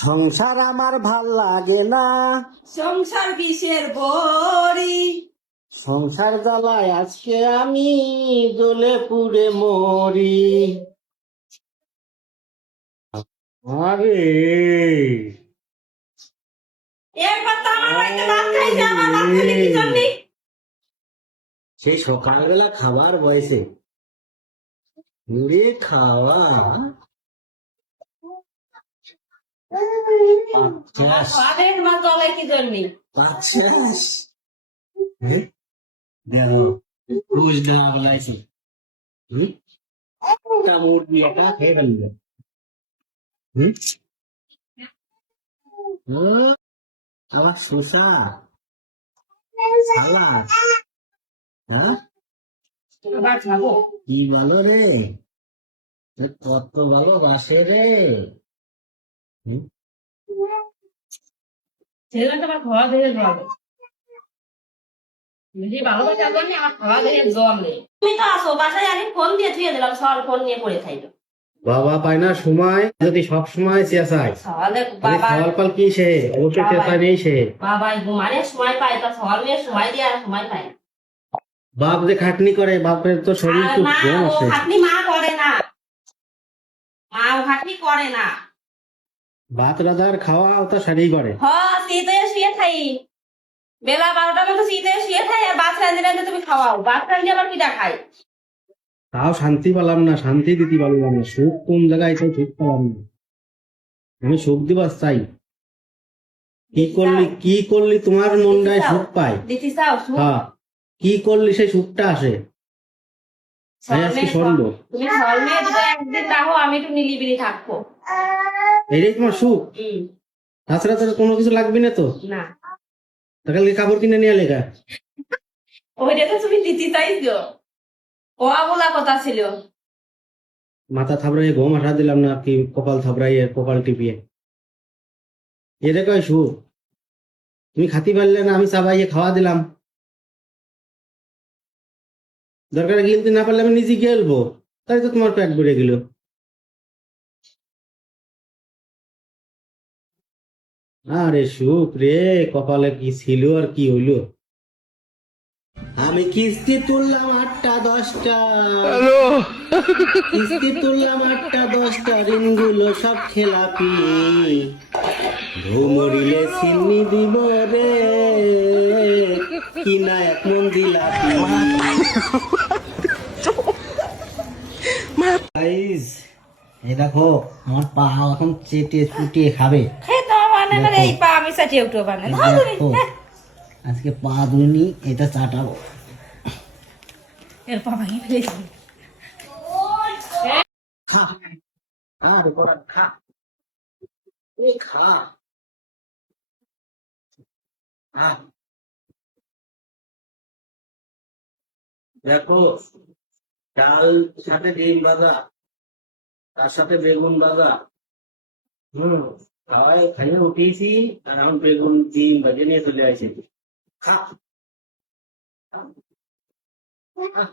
সংসার আমার ভাল লাগে না, সংসার বিষের বড়ি। সংসার জ্বালায় আজকে আমি জ্বলে পুড়ে মরি। আরে একবার তো আমার বাড়িতে ভাত খাইছে, আমার ভাত খাইলে কি জন্যে? সেই সকালবেলা খাবার বয়সে মুড়ি খাওয়া। আমার ভাতের মাছ জ্বলে কি জন্যে? পাচ্ছাস দেখো রোজ ডাল বানাইছি। একটা মুরগি একা খেয়ে ফেললো। আবার শসা সালাদ। হ্যাঁ আবার খাবো। কি ভালো রে, কত ভালোবাসে রে। ছেলে তো আমার খাওয়া দেখে জল, বেশি ভালোবাসা জন্য আমার খাওয়া দেখে জল নেই। তুমি তো আসো বাসায়, আমি ফোন দিয়ে থুয়ে দিলাম, সকাল ফোন নিয়ে পড়ে থাকলো। বাবা পায় না সময়, যদি সব সময় চেঁচায় সকালে বাবা সকাল পাল কি সে অবশ্যই চেঁচায় নেই সে। বাবা ঘুমানোর সময় পায়, তা সকাল মেয়ে সময় দিয়ে আর সময় পায় না। বাপ যে খাটনি করে, বাপের তো শরীর আর খুব মা কম ও আছে। খাটনি মা করে না, মা ও খাটনি করে না। ভাত রাজার খাওয়া ও তো সারি করে। শীতে শুয়ে থাই, বেলা 12টার মতো শীতে শুয়ে থাই, আর বাচ্চা রাঁধে তুমি খাওয়াও, বাচ্চা রাঁধে আবার পিঠা খাই। তাও শান্তি পেলাম না, শান্তি দিতে পারলাম না। সুখ কোন জায়গায় তো ঠিক পেলাম না। আমি সুখ দিবার চাই, কি করলি তোমার মনটায় সুখ পায়। দিতে চাও সুখ? হ্যাঁ, কি করলি সেই সুখটা আসে। আমি আজকে শুনবো তুমি ফল মেয়ে দুটো একদিন রাখো, আমি একটু নিলিবিলি থাকবো। এটাই তোমার সুখ, তাছাড়া তোর কোনো কিছু লাগবে না তো। না তাহলে কাপড় কিনে নিয়ে লেখা। ওইটা তো তুমি দিতে চাইছো, ও বলা কথা ছিল। মাথা থাবড়াইয়ে ঘুম আসা দিলাম না, কি কপাল থাবড়াইয়ে কপাল টিপিয়ে এটা কয় সুখ। তুমি খাতি পারলে না, আমি চাবাইয়ে খাওয়া দিলাম। দরকারে গিলতে না পারলে আমি নিজে গেলবো, তাই তো তোমার পেট ভরে গেল। আরে সুখ রে, কপালে কি ছিল আর কি হইলো। আমি কিস্তি তুললাম 8টা 10টা, কিস্তি তুললাম 8টা 10টা, ঋণগুলো সব খেলাপি। মরিলে চিনি দিব রে, কিনা এক মন জিলাপি। গাইস, এই দেখো আমার পা এখন চেটে চুটিয়ে খাবে। এই পা আমি সাজিয়ে উঠবো বানাই। দেখো, আজকে পা ধুইনি, এটা চাটাবো। এর পা ভাঙি ফেলেছি। খা, আর বড় খা, এই খা। দেখো, ডাল সাথে ডিম ভাজা, তার সাথে বেগুন ভাজা। খাওয়াই খাইয়ে উঠিয়েছি, আর এখন বেগুন ডিম ভাজে নিয়ে চলে আসে। খা, খা।